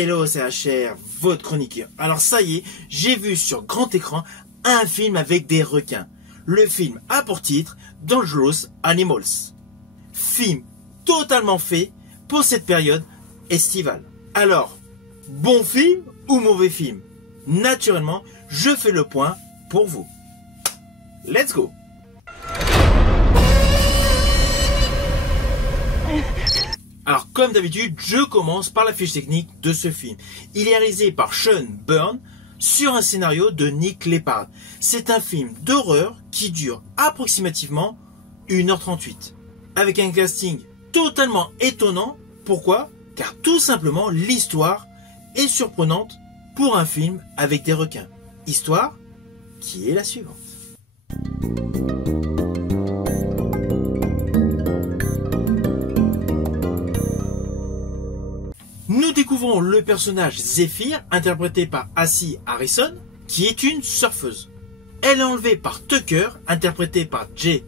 Hello, c'est HR, votre chroniqueur. Alors ça y est, j'ai vu sur grand écran un film avec des requins. Le film a pour titre Dangerous Animals. Film totalement fait pour cette période estivale. Alors, bon film ou mauvais film? Naturellement, je fais le point pour vous. Let's go! Alors, comme d'habitude, je commence par la fiche technique de ce film. Il est réalisé par Sean Byrne sur un scénario de Nick Leppard. C'est un film d'horreur qui dure approximativement 1h38. Avec un casting totalement étonnant. Pourquoi? Car tout simplement, l'histoire est surprenante pour un film avec des requins. Histoire qui est la suivante. Nous découvrons le personnage Zephyr, interprété par Assi Harrison, qui est une surfeuse. Elle est enlevée par Tucker, interprété par Jay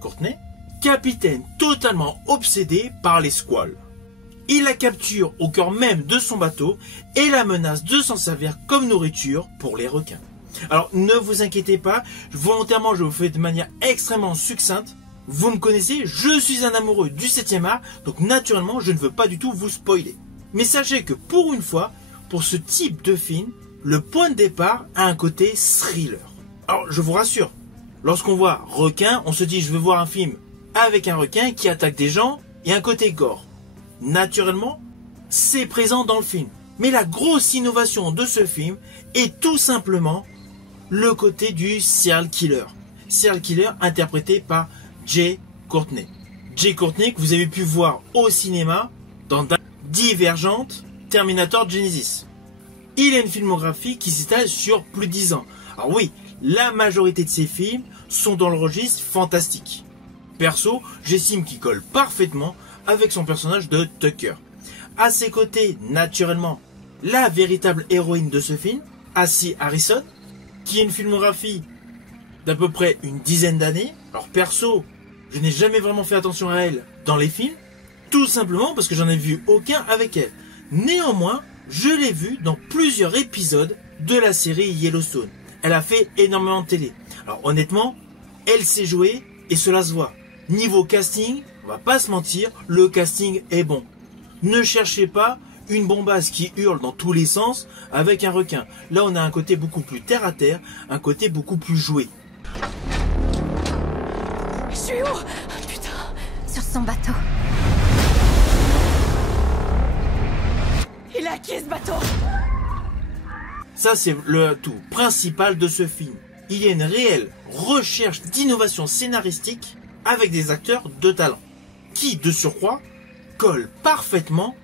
Courtney, capitaine totalement obsédé par les squales. Il la capture au cœur même de son bateau et la menace de s'en servir comme nourriture pour les requins. Alors ne vous inquiétez pas, volontairement je vous fais de manière extrêmement succincte. Vous me connaissez, je suis un amoureux du 7e art, donc naturellement je ne veux pas du tout vous spoiler. Mais sachez que pour une fois, pour ce type de film, le point de départ a un côté thriller. Alors je vous rassure, lorsqu'on voit requin, on se dit je veux voir un film avec un requin qui attaque des gens et un côté gore. Naturellement, c'est présent dans le film. Mais la grosse innovation de ce film est tout simplement le côté du serial killer. Serial killer interprété par Jay Courtney. Jay Courtney que vous avez pu voir au cinéma dans Divergente, Terminator Genesis. Il a une filmographie qui s'étale sur plus de 10 ans. Alors oui, la majorité de ses films sont dans le registre fantastique. Perso, j'estime qu'il colle parfaitement avec son personnage de Tucker. À ses côtés, naturellement, la véritable héroïne de ce film, Assi Harrison, qui a une filmographie d'à peu près une dizaine d'années. Alors perso, je n'ai jamais vraiment fait attention à elle dans les films, tout simplement parce que j'en ai vu aucun avec elle. Néanmoins, je l'ai vue dans plusieurs épisodes de la série Yellowstone. Elle a fait énormément de télé. Alors honnêtement, elle sait jouer et cela se voit. Niveau casting, on va pas se mentir, le casting est bon. Ne cherchez pas une bombasse qui hurle dans tous les sens avec un requin. Là, on a un côté beaucoup plus terre à terre, un côté beaucoup plus joué. Je suis où? Putain. Sur son bateau. Il est à qui ce bateau? Ça, c'est le tout principal de ce film. Il y a une réelle recherche d'innovation scénaristique avec des acteurs de talent, qui, de surcroît, collent parfaitement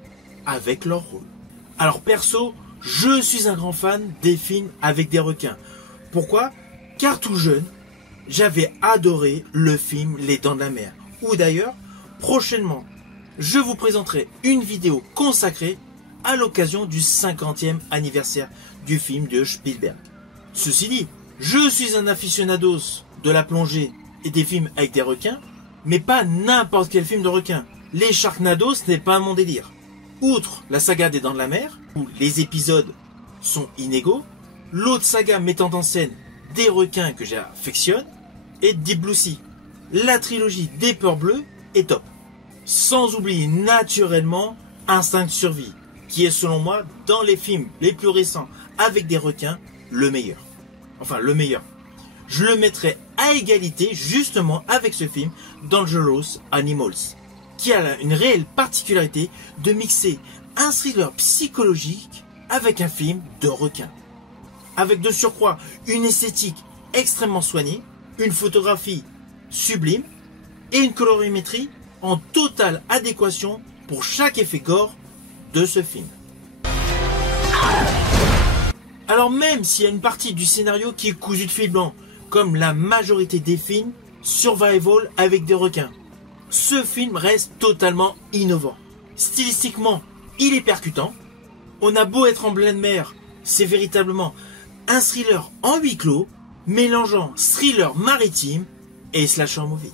avec leur rôle. Alors perso, je suis un grand fan des films avec des requins. Pourquoi? Car tout jeune, j'avais adoré le film Les Dents de la Mer. Ou d'ailleurs, prochainement, je vous présenterai une vidéo consacrée à l'occasion du 50e anniversaire du film de Spielberg. Ceci dit, je suis un aficionados de la plongée et des films avec des requins, mais pas n'importe quel film de requins. Les Sharknados, ce n'est pas mon délire. Outre la saga des Dents de la Mer, où les épisodes sont inégaux, l'autre saga mettant en scène des requins que j'affectionne est Deep Blue Sea. La trilogie des Peurs Bleues est top. Sans oublier naturellement Instinct de survie, qui est selon moi, dans les films les plus récents avec des requins, le meilleur. Enfin, le meilleur. Je le mettrai à égalité justement avec ce film Dangerous Animals, qui a une réelle particularité de mixer un thriller psychologique avec un film de requin. Avec de surcroît une esthétique extrêmement soignée, une photographie sublime et une colorimétrie en totale adéquation pour chaque effet gore de ce film. Alors même s'il y a une partie du scénario qui est cousue de fil blanc, comme la majorité des films survival avec des requins, ce film reste totalement innovant. Stylistiquement, il est percutant. On a beau être en pleine mer, c'est véritablement un thriller en huis clos, mélangeant thriller maritime et slasher movie.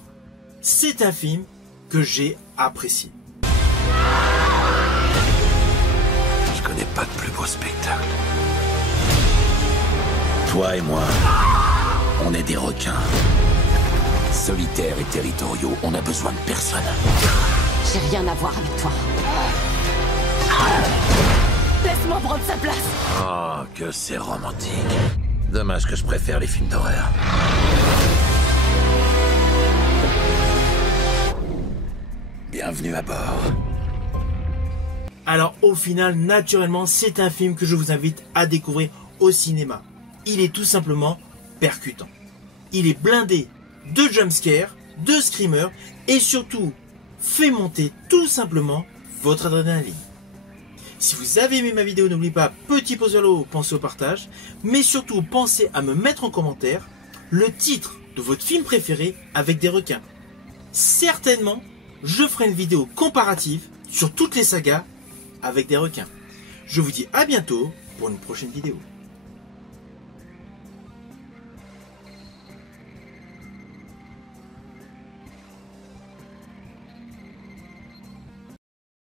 C'est un film que j'ai apprécié. Je connais pas de plus au spectacle. Toi et moi, on est des requins. Solitaires et territoriaux, on a besoin de personne. J'ai rien à voir avec toi. Laisse-moi prendre sa place. Oh, que c'est romantique. Dommage que je préfère les films d'horreur. Bienvenue à bord. Alors au final, naturellement, c'est un film que je vous invite à découvrir au cinéma. Il est tout simplement percutant. Il est blindé de jumpscares, de screamers et surtout fait monter tout simplement votre adrénaline. Si vous avez aimé ma vidéo, n'oubliez pas, petit pouce vers le haut, pensez au partage, mais surtout pensez à me mettre en commentaire le titre de votre film préféré avec des requins. Certainement, je ferai une vidéo comparative sur toutes les sagas avec des requins. Je vous dis à bientôt pour une prochaine vidéo.